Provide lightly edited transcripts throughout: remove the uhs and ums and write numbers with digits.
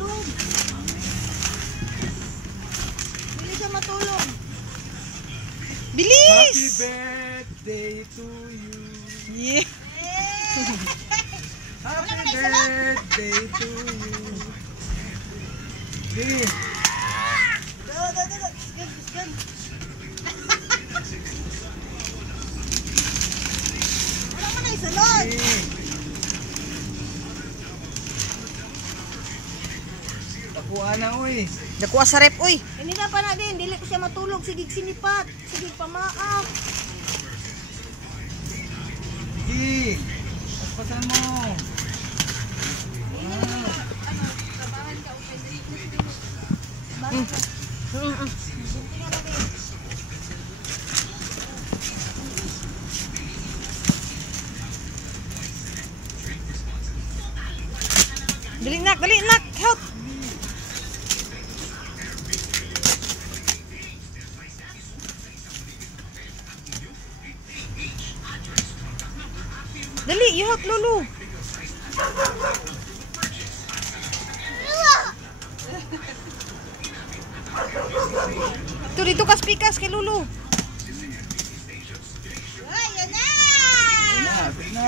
matulog. Bilis siya matulog. Bilis! Happy birthday to you. Yeah. Happy birthday to you. Okay. Good. Wala mo na isunod. Takuha na, uy. Dakuha sa rep, uy. Hindi na pa na din. Dili ko siya matulog. Sige sinipat. Sige pamaak. Sige. Paspasan mo. Dali nak, help. Dali, you help Lulu. Tuh dito kas pikas kay Lulu. Ay, yan na! Yan na.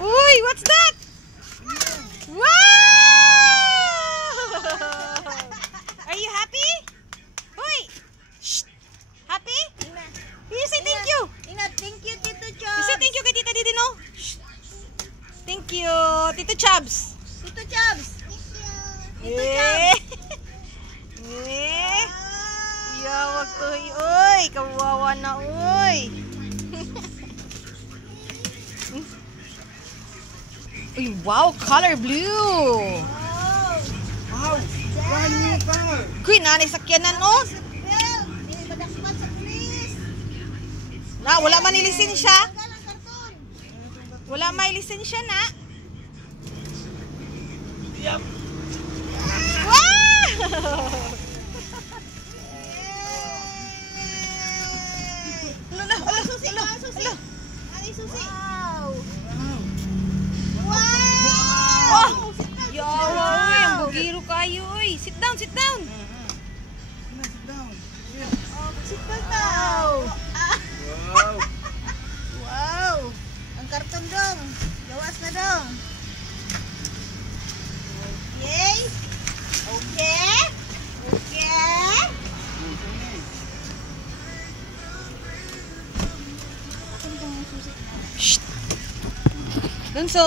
Uy, what's that? Wow! Are you happy? Uy! Shh. Happy? You say thank you. Ingat, thank you, Tito You Chubs. say thank you kay Tita Didi, no? Shh. Thank you, Tito Chubs. Tito Chubs. Tito Eh. Chubs. Eh. Yawag to, uy. Kawawa na, uy. Uy, wow, color blue. Wow. Brand new car. Kuy, nanay sakyanan, oh. Well, badakpan sa pulis. Na, wala man lisensya. Tanggal ang karton. Wala may lisensya na. Yup. Wow! Susi. Ay, susi. Wow. Oh! Yawa, uy, ang bugiro kayo, uy. Sit down, sit down. Sit down. Sit down. Wow. Wow. Ang karton dong. Gawas na dong. Okay. Okay. Okay. Shh. Dunso.